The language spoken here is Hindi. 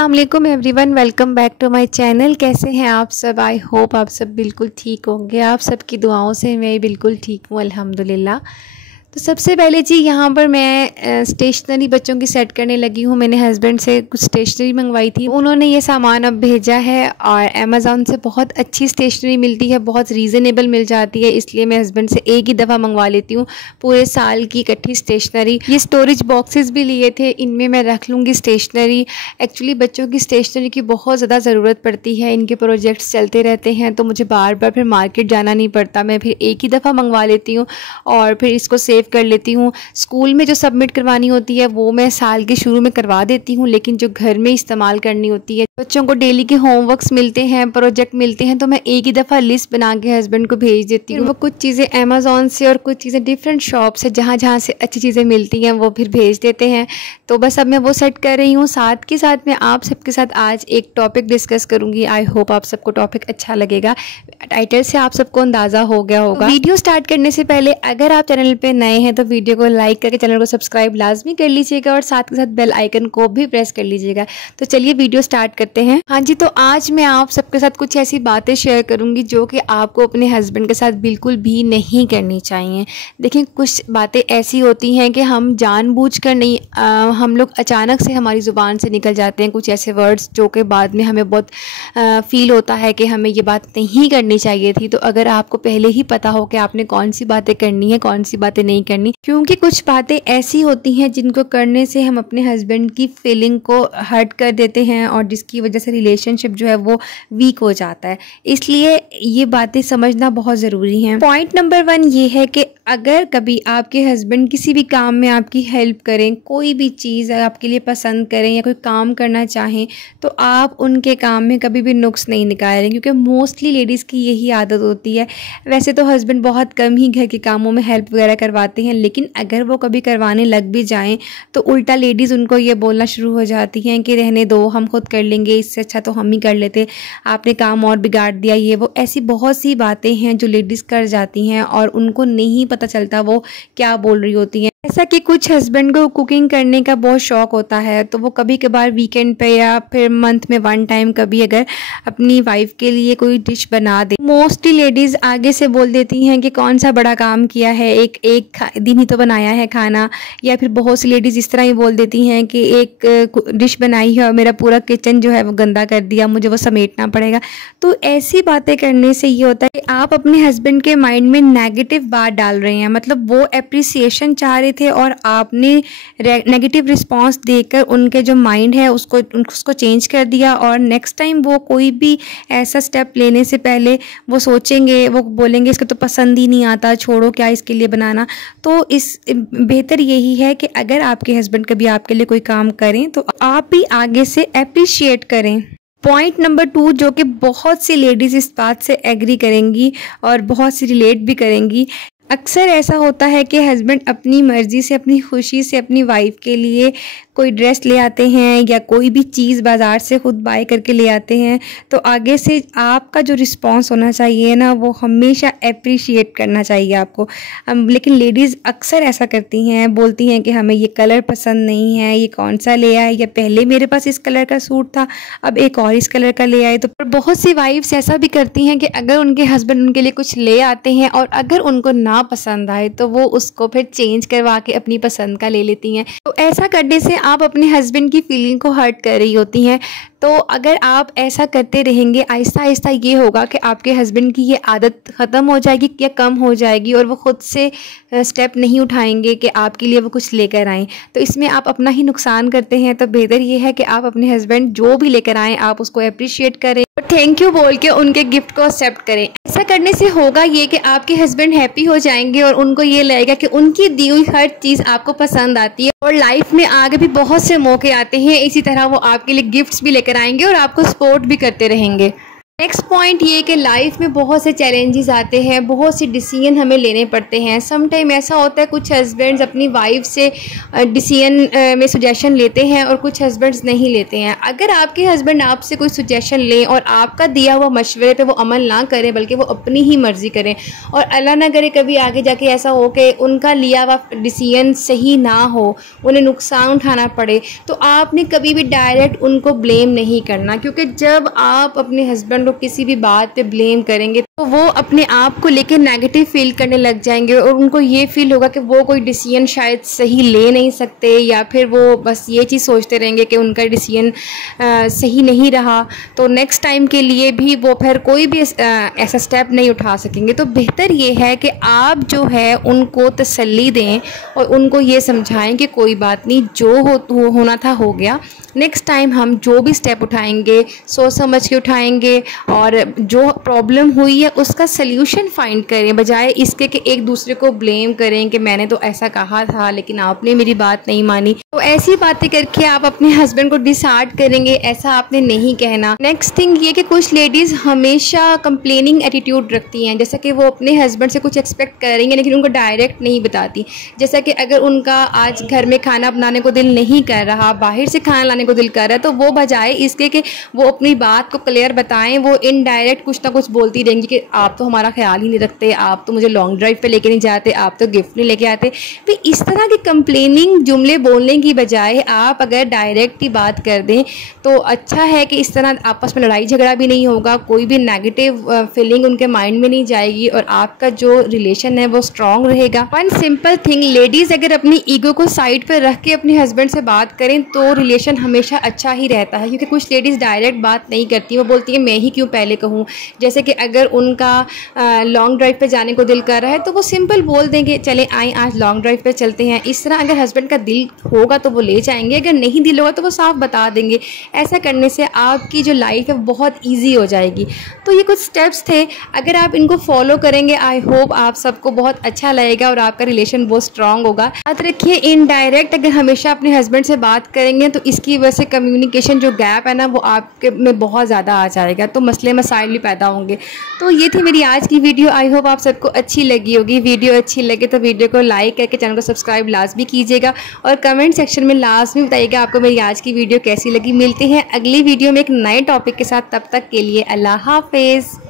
अस्सलाम वालेकुम everyone, welcome back to my channel. कैसे हैं आप सब? आई होप आप सब बिल्कुल ठीक होंगे। आप सबकी दुआओं से मैं बिल्कुल ठीक हूँ अल्हम्दुलिल्लाह। तो सबसे पहले जी यहाँ पर मैं स्टेशनरी बच्चों की सेट करने लगी हूँ। मैंने हस्बैंड से कुछ स्टेशनरी मंगवाई थी, उन्होंने ये सामान अब भेजा है और अमेज़ॉन से बहुत अच्छी स्टेशनरी मिलती है, बहुत रीज़नेबल मिल जाती है, इसलिए मैं हस्बैंड से एक ही दफ़ा मंगवा लेती हूँ पूरे साल की इकट्ठी स्टेशनरी। ये स्टोरेज बॉक्सेस भी लिए थे, इनमें मैं रख लूँगी स्टेशनरी। एक्चुअली बच्चों की स्टेशनरी की बहुत ज़्यादा ज़रूरत पड़ती है, इनके प्रोजेक्ट्स चलते रहते हैं तो मुझे बार बार फिर मार्केट जाना नहीं पड़ता। मैं फिर एक ही दफ़ा मंगवा लेती हूँ और फिर इसको सेव कर लेती हूँ। स्कूल में जो सबमिट करवानी होती है वो मैं साल के शुरू में करवा देती हूँ, लेकिन जो घर में इस्तेमाल करनी होती है, बच्चों को डेली के होमवर्क्स मिलते हैं, प्रोजेक्ट मिलते हैं, तो मैं एक ही दफ़ा लिस्ट बना के हस्बैंड को भेज देती हूँ। वो कुछ चीज़ें अमेज़ॉन से और कुछ चीज़ें डिफरेंट शॉप से जहाँ जहाँ से अच्छी चीज़ें मिलती हैं वो फिर भेज देते हैं। तो बस अब मैं वो सेट कर रही हूँ। साथ के साथ मैं आप सबके साथ आज एक टॉपिक डिस्कस करूँगी। आई होप आप सबको टॉपिक अच्छा लगेगा। टाइटल से आप सबको अंदाज़ा हो गया होगा। वीडियो स्टार्ट करने से पहले अगर आप चैनल पे नए हैं तो वीडियो को लाइक करके चैनल को सब्सक्राइब लाजमी कर लीजिएगा और साथ के साथ बेल आइकन को भी प्रेस कर लीजिएगा। तो चलिए वीडियो स्टार्ट करते हैं। हाँ जी, तो आज मैं आप सबके साथ कुछ ऐसी बातें शेयर करूंगी जो कि आपको अपने हस्बैंड के साथ बिल्कुल भी नहीं करनी चाहिए। देखिए, कुछ बातें ऐसी होती हैं कि हम जानबूझकर नहीं, हम लोग अचानक से हमारी ज़ुबान से निकल जाते हैं कुछ ऐसे वर्ड्स जो कि बाद में हमें बहुत फील होता है कि हमें ये बात नहीं करनी चाहिए थी। तो अगर आपको पहले ही पता हो कि आपने कौन सी बातें करनी है, कौन सी बातें नहीं करनी, क्योंकि कुछ बातें ऐसी होती हैं जिनको करने से हम अपने हस्बैंड की फीलिंग को हर्ट कर देते हैं और जिसकी वजह से रिलेशनशिप जो है वो वीक हो जाता है। इसलिए ये बातें समझना बहुत ज़रूरी है। पॉइंट नंबर 1 ये है कि अगर कभी आपके हस्बैंड किसी भी काम में आपकी हेल्प करें, कोई भी चीज़ आपके लिए पसंद करें या कोई काम करना चाहें, तो आप उनके काम में कभी भी नुक्स नहीं निकालें, क्योंकि मोस्टली लेडीज़ की यही आदत होती है। वैसे तो हस्बैंड बहुत कम ही घर के कामों में हेल्प वगैरह करवाते हैं, लेकिन अगर वो कभी करवाने लग भी जाएं तो उल्टा लेडीज़ उनको ये बोलना शुरू हो जाती हैं कि रहने दो, हम खुद कर लेंगे, इससे अच्छा तो हम ही कर लेते, आपने काम और बिगाड़ दिया, ये वो। ऐसी बहुत सी बातें हैं जो लेडीज़ कर जाती हैं और उनको नहीं पता चलता वो क्या बोल रही होती हैं। ऐसा कि कुछ हस्बैंड को कुकिंग करने का बहुत शौक होता है, तो वो कभी कभार वीकेंड पे या फिर मंथ में 1 टाइम कभी अगर अपनी वाइफ के लिए कोई डिश बना दे, मोस्टली लेडीज़ आगे से बोल देती हैं कि कौन सा बड़ा काम किया है, एक दिन ही तो बनाया है खाना। या फिर बहुत सी लेडीज़ इस तरह ही बोल देती हैं कि एक डिश बनाई है और मेरा पूरा किचन जो है वो गंदा कर दिया, मुझे वो समेटना पड़ेगा। तो ऐसी बातें करने से ये होता है कि आप अपने हस्बैंड के माइंड में नेगेटिव बात डाल रहे हैं। मतलब वो एप्रिसिएशन चाह रहे थे और आपने नेगेटिव रिस्पांस देकर उनके जो माइंड है उसको चेंज कर दिया, और नेक्स्ट टाइम वो कोई भी ऐसा स्टेप लेने से पहले वो सोचेंगे, वो बोलेंगे इसको तो पसंद ही नहीं आता, छोड़ो क्या इसके लिए बनाना। तो इस बेहतर यही है कि अगर आपके हस्बैंड कभी आपके लिए कोई काम करें तो आप भी आगे से अप्रिशिएट करें। पॉइंट नंबर 2 जो कि बहुत सी लेडीज़ इस बात से एग्री करेंगी और बहुत सी रिलेट भी करेंगी, अक्सर ऐसा होता है कि हस्बैंड अपनी मर्ज़ी से, अपनी खुशी से अपनी वाइफ के लिए कोई ड्रेस ले आते हैं या कोई भी चीज़ बाज़ार से खुद बाय करके ले आते हैं, तो आगे से आपका जो रिस्पांस होना चाहिए ना, वो हमेशा अप्रिशिएट करना चाहिए आपको। लेकिन लेडीज़ अक्सर ऐसा करती हैं, बोलती हैं कि हमें ये कलर पसंद नहीं है, ये कौन सा ले आए, या पहले मेरे पास इस कलर का सूट था अब एक और इस कलर का ले आए। तो बहुत सी वाइफ्स ऐसा भी करती हैं कि अगर उनके हस्बैंड उनके लिए कुछ ले आते हैं और अगर उनको ना पसंद आए तो वो उसको फिर चेंज करवा के अपनी पसंद का ले लेती हैं। तो ऐसा करने से आप अपने हस्बैंड की फीलिंग को हर्ट कर रही होती हैं। तो अगर आप ऐसा करते रहेंगे, आहिस्ता आहिस्ता ये होगा कि आपके हस्बैंड की ये आदत ख़त्म हो जाएगी या कम हो जाएगी और वो ख़ुद से स्टेप नहीं उठाएंगे कि आपके लिए वो कुछ लेकर आएँ। तो इसमें आप अपना ही नुकसान करते हैं। तो बेहतर ये है कि आप अपने हस्बैंड जो भी लेकर आएँ आप उसको अप्रिशिएट करें और थैंक यू बोल के उनके गिफ्ट को एक्सेप्ट करें। ऐसा करने से होगा ये कि आपके हस्बैंड हैप्पी हो जाएंगे और उनको ये लगेगा कि उनकी दी हुई हर चीज़ आपको पसंद आती है और लाइफ में आगे भी बहुत से मौके आते हैं, इसी तरह वो आपके लिए गिफ्ट्स भी लेकर आएंगे और आपको सपोर्ट भी करते रहेंगे। नेक्स्ट पॉइंट ये कि लाइफ में बहुत से चैलेंजेस आते हैं, बहुत से डिसीजन हमें लेने पड़ते हैं। सम टाइम ऐसा होता है कुछ हस्बैंड्स अपनी वाइफ से डिसीजन में सुजेशन लेते हैं और कुछ हस्बैंड्स नहीं लेते हैं। अगर आपके हस्बैंड आपसे कोई सुजेशन लें और आपका दिया हुआ मशवरे पे वो अमल ना करें बल्कि वो अपनी ही मर्ज़ी करें, और अल्लाह ना करे कभी आगे जाके ऐसा हो कि उनका लिया हुआ डिसीजन सही ना हो, उन्हें नुकसान उठाना पड़े, तो आपने कभी भी डायरेक्ट उनको ब्लेम नहीं करना, क्योंकि जब आप अपने हस्बैंड किसी भी बात पे ब्लेम करेंगे तो वो अपने आप को लेकर नेगेटिव फील करने लग जाएंगे और उनको ये फील होगा कि वो कोई डिसीजन शायद सही ले नहीं सकते, या फिर वो बस ये चीज़ सोचते रहेंगे कि उनका डिसीजन सही नहीं रहा, तो नेक्स्ट टाइम के लिए भी वो फिर कोई भी ऐसा स्टेप नहीं उठा सकेंगे। तो बेहतर ये है कि आप जो है उनको तसल्ली दें और उनको ये समझाएं कि कोई बात नहीं, जो होना था हो गया, नेक्स्ट टाइम हम जो भी स्टेप उठाएंगे सोच समझ के उठाएंगे और जो प्रॉब्लम हुई है उसका सल्यूशन फाइंड करें, बजाय इसके कि एक दूसरे को ब्लेम करें कि मैंने तो ऐसा कहा था लेकिन आपने मेरी बात नहीं मानी। तो ऐसी बातें करके आप अपने हस्बैंड को डिसहार्ट करेंगे, ऐसा आपने नहीं कहना। नेक्स्ट थिंग ये कि कुछ लेडीज़ हमेशा कंप्लेनिंग एटीट्यूड रखती हैं, जैसा कि वो अपने हस्बैंड से कुछ एक्सपेक्ट करेंगे लेकिन उनको डायरेक्ट नहीं बताती। जैसा कि अगर उनका आज घर में खाना बनाने को दिल नहीं कर रहा, बाहर से खाना लाने को दिल कर रहा है, तो वो बजाय इसके कि वो अपनी बात को क्लियर बताएं, वो इनडायरेक्ट कुछ ना कुछ बोलती रहेंगी कि आप तो हमारा ख्याल ही नहीं रखते, आप तो मुझे लॉन्ग ड्राइव पे लेके नहीं जाते, आप तो गिफ्ट नहीं लेके आते। तो इस तरह के कंप्लेनिंग जुमले बोलने की बजाय आप अगर डायरेक्ट ही बात कर दें तो अच्छा है कि इस तरह आपस में लड़ाई झगड़ा भी नहीं होगा, कोई भी नेगेटिव फीलिंग उनके माइंड में नहीं जाएगी और आपका जो रिलेशन है वो स्ट्रॉन्ग रहेगा। वन सिंपल थिंग, लेडीज़ अगर अपनी ईगो को साइड पर रख के अपने हस्बैंड से बात करें तो रिलेशन हमेशा अच्छा ही रहता है, क्योंकि कुछ लेडीज़ डायरेक्ट बात नहीं करती, वो बोलती है मैं ही क्यों पहले कहूँ। जैसे कि अगर उनका लॉन्ग ड्राइव पे जाने को दिल कर रहा है तो वो सिंपल बोल देंगे चले आए आज लॉन्ग ड्राइव पे चलते हैं। इस तरह अगर हस्बैंड का दिल होगा तो वो ले जाएंगे, अगर नहीं दिल होगा तो वो साफ बता देंगे। ऐसा करने से आपकी जो लाइफ है बहुत ईजी हो जाएगी। तो ये कुछ स्टेप्स थे, अगर आप इनको फॉलो करेंगे आई होप आप सबको बहुत अच्छा लगेगा और आपका रिलेशन बहुत स्ट्रांग होगा। याद रखिए इनडायरेक्ट अगर हमेशा अपने हस्बैंड से बात करेंगे तो इसकी वजह से कम्युनिकेशन जो गैप है ना वो आपके में बहुत ज़्यादा आ जाएगा, तो मसले मसाइल भी पैदा होंगे। तो ये थी मेरी आज की वीडियो, आई होप आप सबको अच्छी लगी होगी। वीडियो अच्छी लगे तो वीडियो को लाइक करके चैनल को सब्सक्राइब लाजमी कीजिएगा और कमेंट सेक्शन में लाजमी बताइएगा आपको मेरी आज की वीडियो कैसी लगी। मिलते हैं अगली वीडियो में एक नए टॉपिक के साथ, तब तक के लिए अल्लाह हाफिज़।